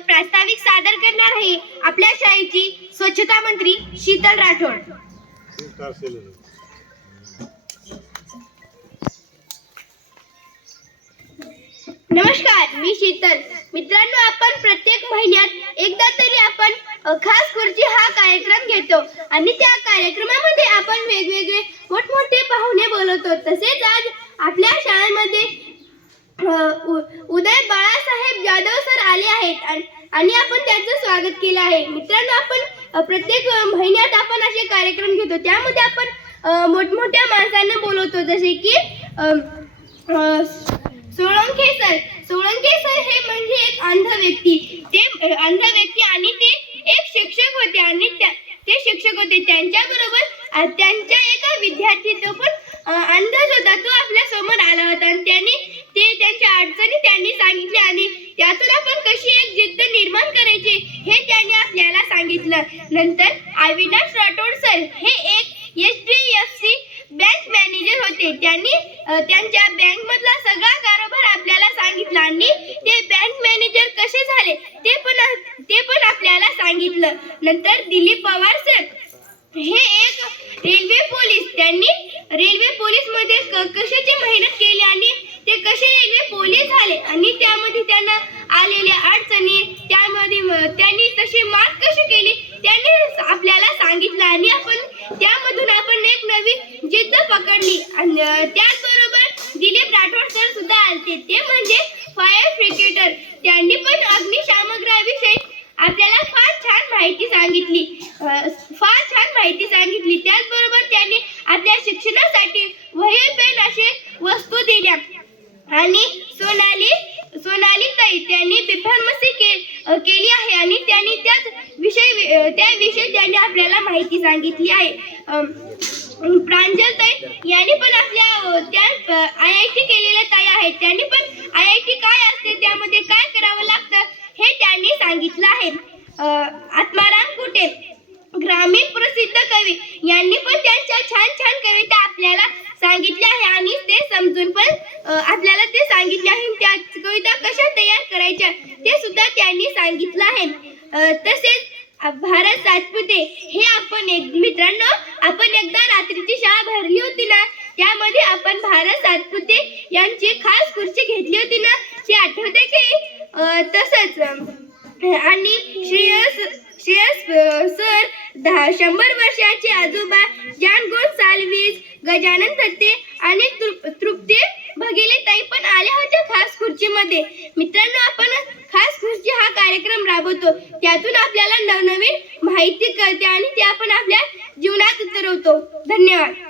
प्रास्ताविक सादर करणार आहे आपल्या शाळेची स्वच्छता मंत्री शीतल राठोड. नमस्कार मी शीतल. मित्रांनो आपण प्रत्येक महिन्यात एकदा तरी आपण खास खुर्ची हा कार्यक्रम घेतो आणि त्या कार्यक्रमामध्ये आपण वेगवेगळे मोठमोठे पाहुणे बोलवतो. तसेच आज आपल्या शाळेमध्ये उदय बाळासाहेब जाधव सर आले आहेत आणि- आणि आपण त्यांचं स्वागत केलं आहे. मित्रांनो आपण प्रत्येक महिन्यात आपण असे कार्यक्रम घेतो. त्यामध्ये आपण मोठमोठ्या माणसांना बोलवतो. जसे की सोळंके सर. सोळंके सर हे म्हणजे एक अंध व्यक्ती. ते अंध व्यक्ती आणि ते एक शिक्षक होते आणि त्या- ते शिक्षक होते. त्यांच्या बरोबर त्यांच्या एका विद्यार्थी तो पण अंधच होता. तो आपल्यासमोर आला होता आणि त्यांनी त्यांच्या अडचणी त्यांनी सांगितल्या आणि त्यातून आपण कशी एक जिद्द निर्माण करायची हे त्यांनी आपल्याला सांगितलं. नंतर अविनाश राठोड सर हे एक H D F C bank manager होते. त्यांनी त्यांच्या बँक मधला सगळा कारभार आपल्याला सांगितला आणि ते बँक मॅनेजर कसे झाले ते पण ते पण आपल्याला सांगितलं. नंतर दिलीप पवार सर हे एक रेल्वे पोलीस त्यांनी रेल्वे पोलीसमध्ये कशाची मेहनत केली आणि कसे रेल्वे पोलीस झाले आणि त्यामध्ये त्यांना आलेल्या अडचणी त्यामध्ये त्यांनी तशी मात कशी केली? त्यांनी आपल्याला सांगितलं आणि आपण त्यामधून आपण एक नवी जिद्द पकडली. आणि त्याचबरोबर दिलीप राठोड सर सुद्धा आलते. ते म्हणजे फायर क्रिकेटर त्यांनी पण अग्निशामग्राविषयी आपल्याला फार छान माहिती सांगितली. फार छान माहिती सांगितली. त्याचबरोबर त्यांनी आपल्या शिक्षणासाठी वही पेन असे वस्तू दिल्या. आणि सोनाली सोनाली ताई त्यांनी फार्मसी के केली आहे आणि त्यांनी त्याच विषय त्याविषयी त्यांनी आपल्याला माहिती सांगितली आहे. प्रांजल ताई यांनी पण आपल्या त्या आय आय टी केलेल्या ताई आहेत. त्यांनी पण आय आय टी काय असते त्यामध्ये काय करावं लागतं हे त्यांनी सांगितलं आहे. आत्माराम कुटे ग्रामीण प्रसिद्ध कवी यांनी पण त्यांच्या छान छान कविता आपल्याला सांगितल्या आहे समजून पण आपल्याला ते सांगितले आहे. त्या कविता कशा तयार करायच्या ते सुद्धा त्यांनी सांगितलं आहे. तसेच भारत सातपुते हे आपण एक मित्रांनो आपण एकदा रात्रीची शाळा भरली होती ना त्यामध्ये आपण भारत सातपुते यांची खास खुर्ची घेतली होती ना ते आठवते की? तसंच आणि श्रेयस श्रेयस सर दहा शंभर वर्षाचे आजोबा गजानन दत्ते आणि तृ- तृप्ती भगिले ताई पण आल्या होत्या खास खुर्चीमध्ये. मित्रांनो आपण खास खुर्ची हा कार्यक्रम राबवतो. त्यातून आपल्याला नवनवीन माहिती कळते आणि ते आपण आपल्या जीवनात उतरवतो. धन्यवाद.